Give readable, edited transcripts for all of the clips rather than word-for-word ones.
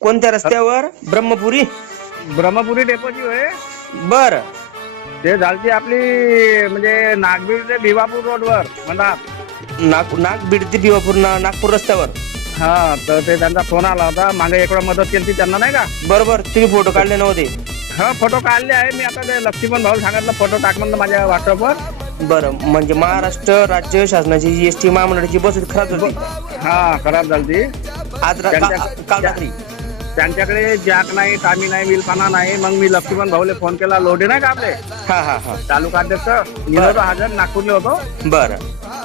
कोणत्या रस्त्यावर? ब्रह्मपुरी. ब्रह्मपुरी डेपोची होय. बर. ते झालती आपली म्हणजे नागबीड ते भिवापूर रोडवर म्हणा. नागबीड ते भिवापूर नागपूर रस्त्यावर. हा, तर ते त्यांचा फोन आला होता. मागे एक मदत केली त्यांना नाही का. बरोबर. तुम्ही फोटो काढले नव्हते? हा, फोटो काढले आहे मी. आता ते लक्ष्मण भाऊ सांगितलं फोटो टाक म्हणलं माझ्या व्हॉट्सअपवर. बरं, म्हणजे महाराष्ट्र राज्य शासनाची जीएसटी महामंडळाची बस खराब झाली. हा, खराब झाली. आज काल रात्री त्यांच्याकडे जॅक नाही, टामी नाही, विलपाना नाही. मग मी लक्ष्मण भाऊले फोन केला. लोढे नाही का आपले तालुका अध्यक्ष निरोध हजर नागपूरले होतो. बरं.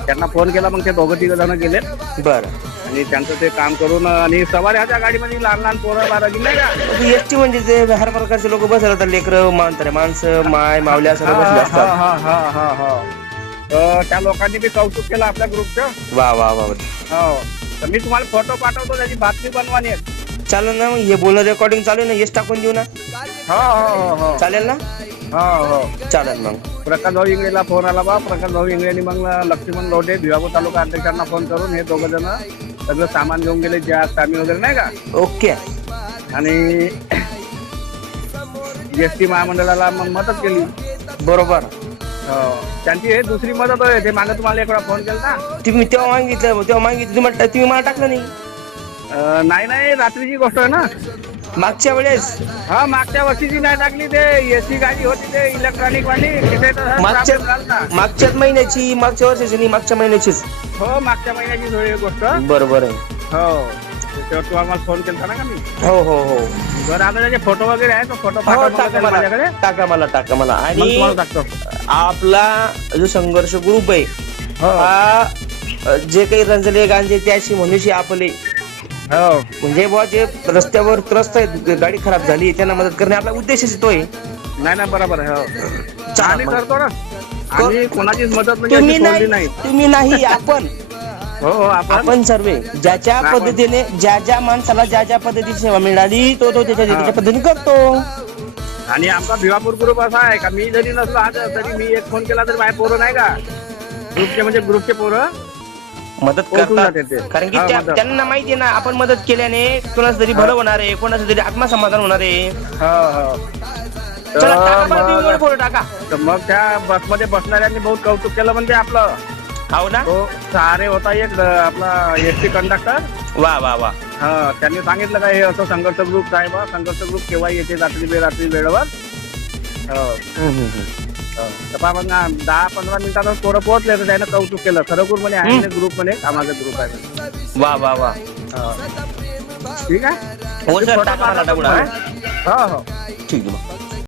त्यांना फोन केला. मग ते दोघं तिघ जण गेले. बरं. आणि त्यांचं ते काम करून आणि सवारी ह्याच्या गाडीमध्ये लहान लहान पोरं बारा नाही का. एसटी म्हणजे ते हर प्रकारचे लोक बसले होतात. लेकरं, माणसं, माय मावल्या सगळं बसले असतात. तर त्या लोकांनी बी कौतुक केलं आपल्या ग्रुपचं. वा वा वा. हो, तर मी तुम्हाला फोटो पाठवतो. त्याची बातमी बनवानी आहे. चालेल ना. मग हे बोलणं रेकॉर्डिंग चालू आहे ना, यश टाकून देऊ ना. हो हो हो, चालेल ना. हो हो, चालेल. मग प्रकाश भाऊ इंगळेला फोन आला बा. प्रकाश भाऊ इंगळेनी मग लक्ष्मण लोढे भिवापूर तालुका अध्यक्षांना फोन करून हे दोघं जण सगळं सामान घेऊन गेले. जॅक, टामी वगैरे नाही का. ओके. आणि जीएसटी महामंडळाला मग मदत केली. बरोबर. हो, त्यांची हे दुसरी मदत होय. ते मागे तुम्हाला एक वेळा फोन केला ना. तुम्ही तेव्हा मागितलं तुम्ही मला टाकलं नाही. नाही, रात्रीची गोष्ट आहे ना. मागच्या वेळेस. हा, मागच्या वर्षीची नाही टाकली. ते एसी गाडी होती ते इलेक्ट्रॉनिक वाली. मागच्याच महिन्याची, मागच्या वर्षाची नाही, मागच्या महिन्याचीच. हो, मागच्या महिन्याची थोडी गोष्ट. बरोबर आहे. हो, त्याच्यावर तू आम्हाला फोन केला ना का मी. हो हो हो. बरं, आता त्याचे फोटो वगैरे आहे. तो फोटो माझ्याकडे टाका मला. आणि टाकतो. आपला जो संघर्ष ग्रुप आहे हा, जे काही रंजले गांजे त्याशी मनुष्य आपले, हो, म्हणजे बुवा जे रस्त्यावर त्रस्त आहेत, गाडी खराब झाली, त्यांना मदत करणे आपला उद्देशच येतोय. नाही बरोबर आहे. हो, आम्ही करतो ना. आम्ही कोणाचीच मदत तुम्ही नाही आपण. हो, आपण सर्व ज्याच्या पद्धतीने ज्या माणसाला ज्या पद्धतीची सेवा मिळाली तो त्याच्या पद्धतीने करतो. आणि आमचा भिवापूर ग्रुप असा आहे का मी जरी नसलो आज तरी मी एक फोन केला तरी माझे पोरं नाही का ग्रुपचे पोरं मदत करतात. कारण की त्यांना माहिती आहे ना आपण मदत केल्याने कोणाचं तरी भलं होणार आहे, कोणाचं तरी आत्मसमाधान होणार आहे. फोटो टाका. मग त्या बसमध्ये बसणाऱ्यांनी बहुत कौतुक केलं म्हणजे आपलं. हो ना. तो सारे होता एक आपला एसटी कंडक्टर. वा वा वा. हा, त्यांनी सांगितलं का हे असं संघर्ष ग्रुप आहे बा. संघर्ष ग्रुप केव्हा येते रात्री बेरात्री वेळेवर. मग 10-15 मिनिटातच पोरं पोहोचले तर त्यानं कौतुक केलं. खरोखर म्हणे आहे ग्रुप म्हणे कामाचा ग्रुप आहे. वा वा वा. ठीक आहे. हो सर, टाका मला. हो हो, ठीक आहे.